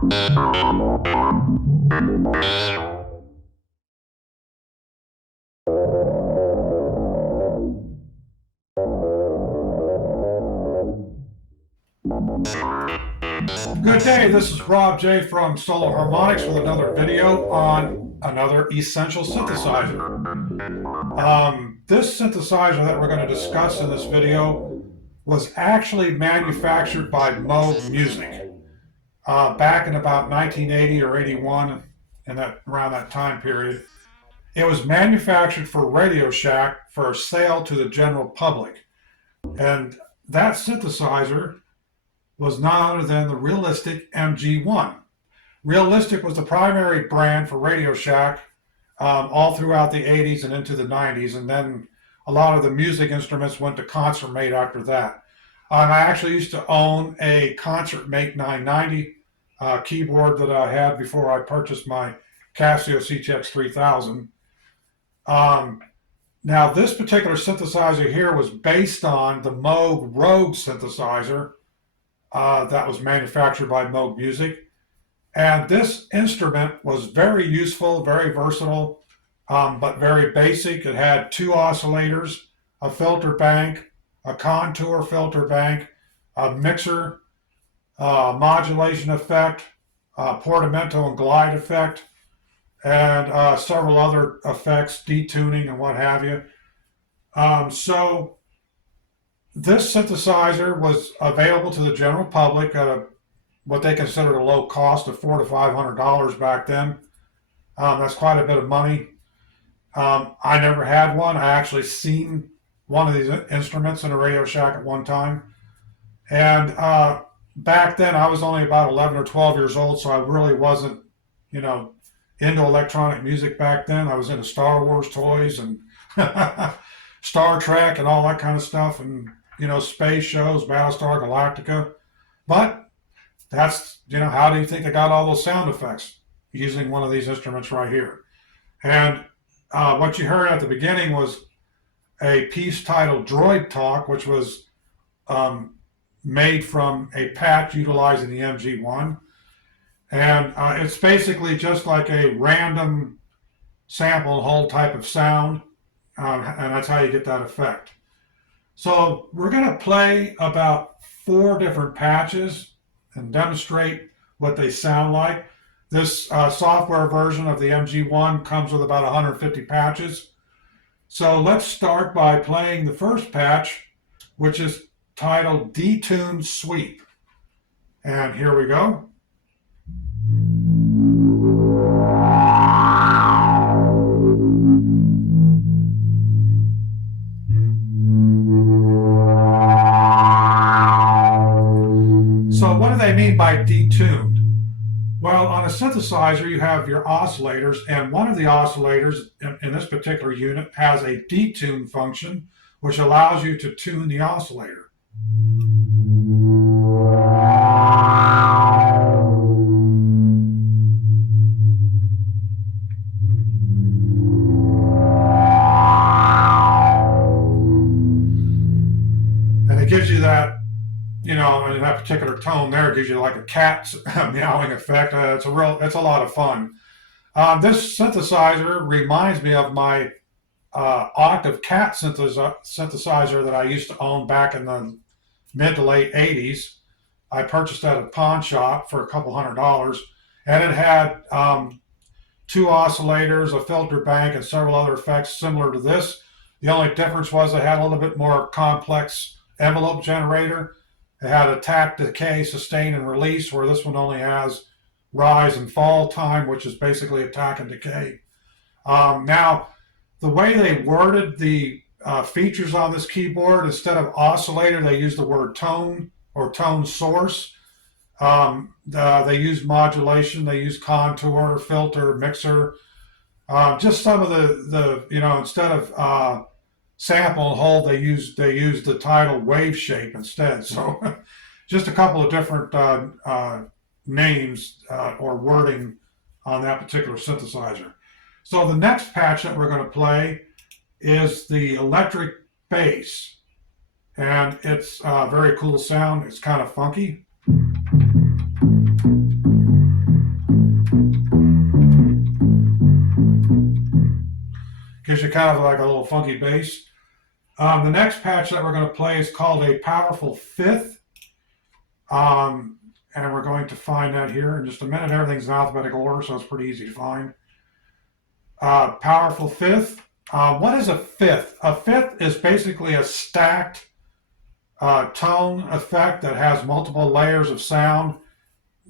Good day, this is Rob J from Solo Harmonics with another video on another essential synthesizer. This synthesizer that we're going to discuss in this video was actually manufactured by Moog Music back in about 1980 or 81, and around that time period. It was manufactured for Radio Shack for sale to the general public, and that synthesizer was none other than the Surrealistic MG-1. Realistic was the primary brand for Radio Shack all throughout the 80s and into the 90s, and then a lot of the music instruments went to Concert Mate after that. I actually used to own a Concert Mate 990 keyboard that I had before I purchased my Casio CTX 3000. Now this particular synthesizer here was based on the Moog Rogue synthesizer that was manufactured by Moog Music. And this instrument was very useful, very versatile, but very basic. It had two oscillators, a filter bank, a contour filter bank, a mixer, modulation effect, portamento and glide effect, and several other effects, detuning and what have you. So this synthesizer was available to the general public at what they considered a low cost of $400 to $500 back then. That's quite a bit of money. I never had one. I actually seen one of these instruments in a Radio Shack at one time. And back then I was only about 11 or 12 years old, so I really wasn't, into electronic music back then. I was into Star Wars toys and Star Trek and all that kind of stuff, and space shows, Battlestar Galactica. But that's, how do you think they got all those sound effects? Using one of these instruments right here. And what you heard at the beginning was a piece titled Droid Talk, which was made from a patch utilizing the MG-1. And it's basically just like a random sample and hold type of sound, and that's how you get that effect. So we're going to play about 4 different patches and demonstrate what they sound like. This software version of the MG-1 comes with about 150 patches. So let's start by playing the first patch, which is titled Detune Sweep. And here we go. So what do they mean by detuned? Well, on a synthesizer, you have your oscillators, and one of the oscillators in this particular unit has a detune function, which allows you to tune the oscillator. And it gives you that, in that particular tone there, it gives you like a cat meowing effect. It's a lot of fun. This synthesizer reminds me of my Octave Cat synthesizer that I used to own back in the mid to late 80s. I purchased at a pawn shop for a couple $100, and it had 2 oscillators, a filter bank, and several other effects similar to this. The only difference was it had a little bit more complex envelope generator. It had attack, decay, sustain, and release, where this one only has rise and fall time, which is basically attack and decay. Now, the way they worded the features on this keyboard, instead of oscillator, they used the word tone or tone source. They use modulation, they use contour, filter, mixer. Just some of the instead of sample and hold, they use the title wave shape instead. So just a couple of different names or wording on that particular synthesizer. So the next patch that we're going to play is the electric bass, and it's a very cool sound. It's kind of funky. Gives you kind of like a little funky bass. The next patch that we're going to play is called a powerful fifth. And we're going to find that here in just a minute. Everything's in alphabetical order, so it's pretty easy to find. Powerful fifth. What is a fifth? A fifth is basically a stacked tone effect that has multiple layers of sound.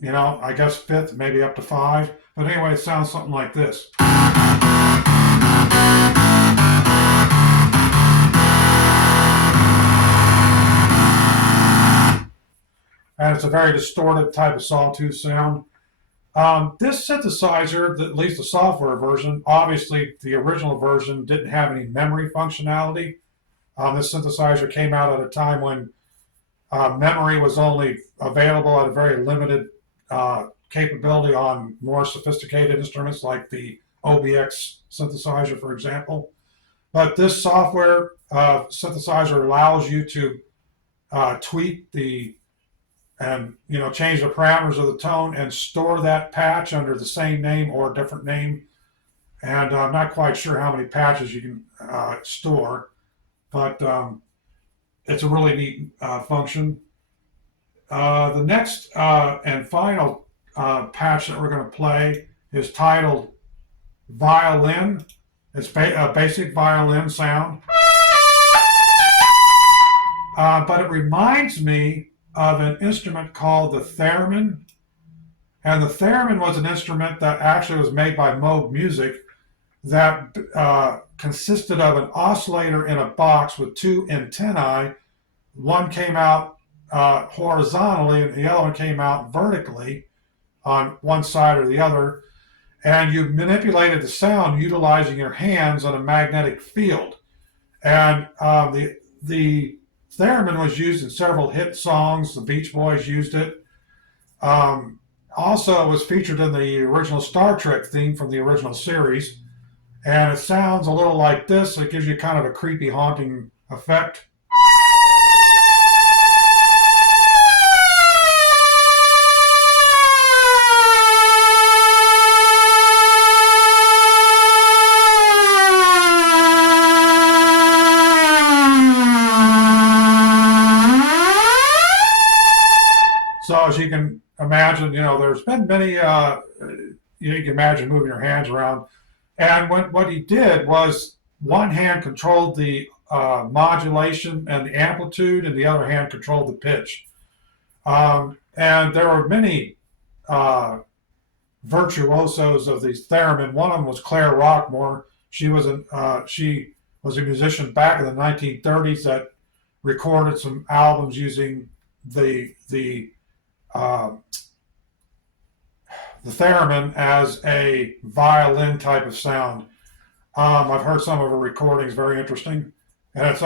You know, I guess fifth, maybe up to 5. But anyway, it sounds something like this. And it's a very distorted type of sawtooth sound. This synthesizer, at least the software version, obviously the original version didn't have any memory functionality. This synthesizer came out at a time when memory was only available at a very limited capability on more sophisticated instruments like the OBX synthesizer, for example. But this software synthesizer allows you to tweak and change the parameters of the tone and store that patch under the same name or a different name. And I'm not quite sure how many patches you can store, but it's a really neat function. The next and final patch that we're going to play is titled Violin. It's a basic violin sound. But it reminds me of an instrument called the theremin. And the theremin was an instrument that actually was made by Moog Music that consisted of an oscillator in a box with 2 antennae. One came out horizontally and the other one came out vertically on one side or the other. And you manipulated the sound utilizing your hands on a magnetic field. And the theremin was used in several hit songs. The Beach Boys used it. Also, it was featured in the original Star Trek theme from the original series. And it sounds a little like this. It gives you kind of a creepy, haunting effect. So as you can imagine, there's been many, you can imagine moving your hands around. And what he did was one hand controlled the modulation and the amplitude, and the other hand controlled the pitch. And there were many virtuosos of the theremin. One of them was Claire Rockmore. She was a musician back in the 1930s that recorded some albums using the theremin as a violin type of sound. I've heard some of her recordings, very interesting. And it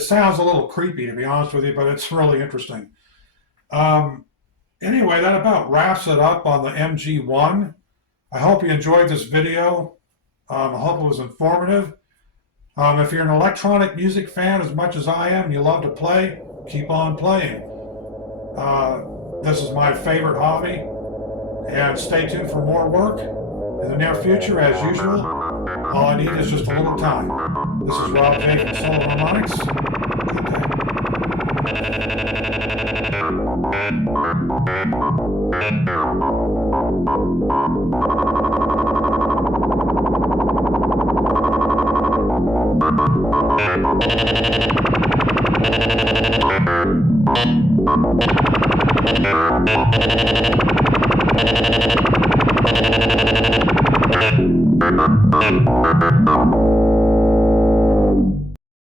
sounds a little creepy, to be honest with you, but it's really interesting. Anyway, that about wraps it up on the MG-1. I hope you enjoyed this video. I hope it was informative. If you're an electronic music fan as much as I am and you love to play, keep on playing. This is my favorite hobby, and stay tuned for more work in the near future. As usual, all I need is just a little time. This is Rob K from Solo Harmonics. Good day.